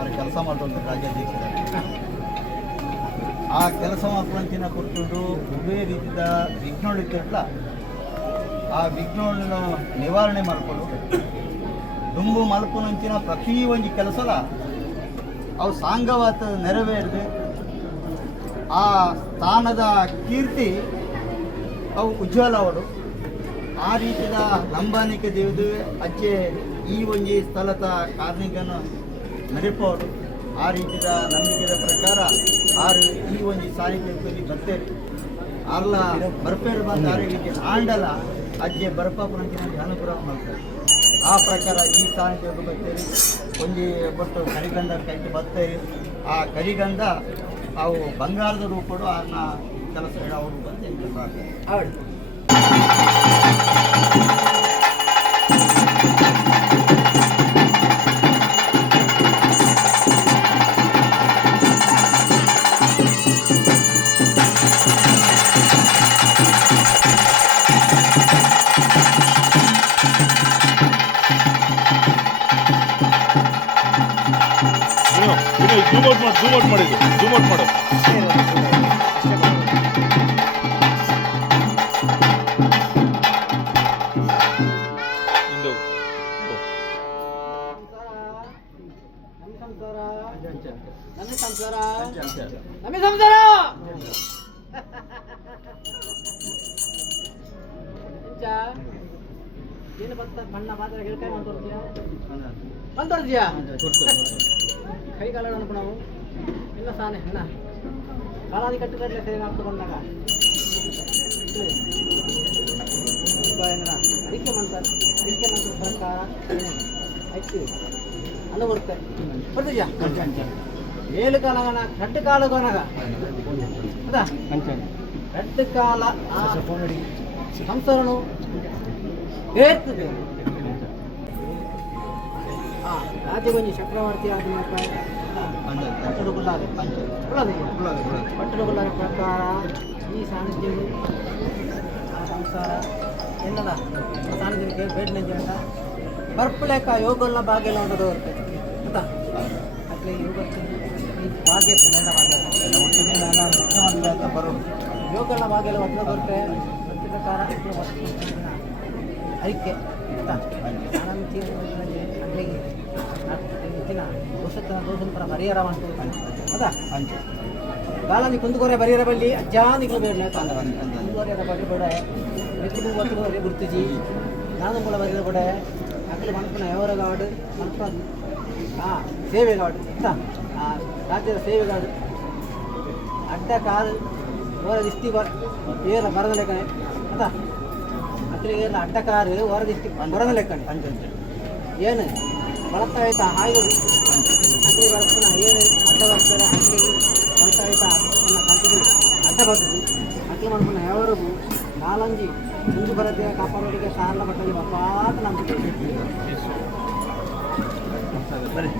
ಅವ್ರು ಕೆಲಸ ಮಾಡುವಂಥ ರಾಜ್ಯಾಧ್ಯಕ್ಷರಾಗಿ ಆ ಕೆಲಸ ಮಾಡ್ಕೊಂತಿನ ಕೊಟ್ಟು ಉಭಯ ರೀತಿಯ ವಿಘ್ನಗಳಿರ್ತಿರಲ್ಲ ಆ ವಿಘ್ನಗಳನ್ನ ನಿವಾರಣೆ ಮಾಡಿಕೊಂಡು ದುಂಬು ಮಲ್ಪನಂಚಿನ ಪ್ರತಿ ಒಂದು ಕೆಲಸಲ ಅವು ಸಾಂಗವಾತ ನೆರವೇರಿದೆ ಆ ಸ್ಥಾನದ ಕೀರ್ತಿ ಅವು ಉಜ್ವಲ ಅವರು ಆ ರೀತಿಯ ನಂಬಾನಿಕೆ ದೇವದೇ ಅಜ್ಜೆ ಈ ಒಂಜಿ ಸ್ಥಳದ ಕಾರ್ಮಿಕನ ನಡಿಪೋಡು ಆ ರೀತಿಯ ನಂಬಿಕೆಯ ಪ್ರಕಾರ ಆರು ಈ ಒಂದು ಸಾಹಿತ್ಯದಲ್ಲಿ ಬರ್ತೇವೆ ಅಲ್ಲ ಬರ್ಪೇರು ಬಂದ ರೀತಿ ಆಂಡಲ ಅಜ್ಜೆ ಬರ್ಪಪ್ಪನಂಚಿನ ಅನುಗ್ರಹ ಮಾಡ್ತಾರೆ. ಆ ಪ್ರಕಾರ ಈ ಸಾಹಿತ್ಯಕ್ಕೆ ಬರ್ತೇವೆ ಒಂದು ಕೊಟ್ಟು ಕರಿಗಂಧ ಕೈಗೆ ಬರ್ತೇವೆ ಆ ಕರಿಗಂಧ ಅವು ಬಂಗಾರದ ರೂಪಡು ಅದನ್ನ ಕೆಲಸ ಅವರು ಬಂದು ಕೆಲಸ ಆಗ್ತದೆ ಅವಳು ವಿನೋ ವಿನೋ ಜೂಮ್ ಔಟ್ ಮಾಡಿ ಜೂಮ್ ಔಟ್ ಮಾಡಿದ್ದು ಜೂಮ್ ಔಟ್ ಮಾಡು ಇಂದು ನಮ್ಮ ಸಂಸಾರ ನಮ್ಮ ಸಂಸಾರ ಏನು ಬತ್ತ ಬಣ್ಣ ಪಾತ್ರ ಹೇಳ್ಕಾಯಿ ಬಂತೋರ್ತೀಯ ಬಂತೋರ್ತೀಯ ಕೈ ಕಾಲ ಅನ್ಕೊ ನಾವು ಇಲ್ಲ ಸಾನೆ ಅಣ್ಣ ಕಾಲಾದಿ ಕಟ್ಟು ಕಟ್ಟಲೆ ಸೇವೆ ಮಾಡ್ತಾ ಬಂದಾಗ ಅಡಿಕೆ ಮಾಡ್ತಾರೆ ಅಡಿಕೆ ಮಾಡ್ತಾರೆ ಪ್ರಕಾರ ಆಯ್ತು ಅಲ್ಲ ಬರುತ್ತೆ ಬರ್ತೀಯ ಏಳು ಕಾಲಗನ ಕಟ್ಟು ಕಾಲಗನಗ ಹೌದಾ ಕಟ್ಟು ಕಾಲ ಆ ಸಂಸಾರನು ಏರ್ತದೆ ರಾಜಗೊಂಜಿ ಚಕ್ರವರ್ತಿ ಆದ ಮಾತ್ರ ಪಟ್ಟಣ ಗುಲ್ಲಾದೆ ಪಟ್ಟಣ ಗುಲ್ಲಾದ ಪ್ರಕಾರ ಈ ಸಾನ್ನಿಧ್ಯವು ಆ ಸಂಸಾರ ಎನ್ನದ ಸಾನ್ನಿಧ್ಯಕ್ಕೆ ಬೇಡ ಅಂತ ಬರ್ಪಳೆಕ ಯೋಗಲ್ನ ಭಾಗ್ಯ ನೋಡೋದು ಆಯ್ತಾ ಯೋಗಕ್ಕೆ ಈ ಭಾಗ್ಯಕ್ಕೆ ನೆಂಡ ಭಾಗ್ಯ ಒಟ್ಟಿಗೆ ನಾನು ಮುಖ್ಯಮಂತ್ರಿ ಬರೋದು ಯೋಗಲ್ನ ಭಾಗ್ಯ ಒಟ್ಟು ಬರುತ್ತೆ ಪ್ರಕಾರ ಇದು ವಸ್ತುವಿನ ಐಕ್ಯ ಆಯ್ತಾ ಅನಂತಿ ಅಲ್ಲಿಗೆ ದಿನ ದೋಷತನ ದೋಷಂತರ ಪರಿಹಾರ ಮಾಡ್ತೀವಿ ಅದಾ ಅಂಚೆ ಗಾಲನಿ ಕುಂದುಕೊರೆ ಬರಿಯರ ಬಲ್ಲಿ ಅಜ್ಜಾನಿಗಳು ಬೇಡ ಅಂದ ಅಂದ ಅಂದ ಕುಂದುಕೊರೆಯರ ಬಗ್ಗೆ ಬೇಡ ಎತ್ತಿಗೂ ಒತ್ತುಗೋರೆ ಗುರುತಿಜಿ ನಾನು ಕೂಡ ಬರಿಯರ ಬೇಡ ಅಕ್ಕಲು ಮನ್ಪನ ಯಾವರಗಾಡು ಮನ್ಪನ ಹಾಂ ಸೇವೆಗಾಡು ಆಯ್ತಾ ಆ ರಾಜ್ಯದ ಸೇವೆಗಾಡು ಅಡ್ಡ ಕಾಲು ಓರ ದಿಷ್ಟಿ ಬರ್ ಏರ ಬರದ ಆಯ್ತಾ ಅಕ್ಕಲಿಗೆ ಅಡ್ಡ ಕಾರು ಬರದ ಲೆಕ್ಕನೆ ಅಂಚೆ ಅಂಚೆ ಏನು? ಬಳಸ್ತಾ ಆಯ್ತಾ ಹಾಗೆ ಅಕ್ಕಲಿ ಬಳಸ್ತಾನ ಏನು ಅಡ್ಡ ಬರ್ತಾರೆ ಅಕ್ಕಲಿ ಬಳಸ್ತಾ ಆಯ್ತಾ ಕಂಟಿನ್ಯೂ ಅಡ್ಡ ಬರ್ತದೆ. ಅಕ್ಕಲಿ ಮಾಡ್ಕೊಂಡು ಯಾವರೆಗೂ ನಾಲಂಜಿ ಮುಂದೆ ಬರತ್ತೆ ಕಾಪಾಡೋರಿಗೆ ಸಾರ್ಲ ಬಟ್ಟಲ್ಲಿ ಬಪ್ಪಾತ ನಮ್ಮ ಬರ್ರಿ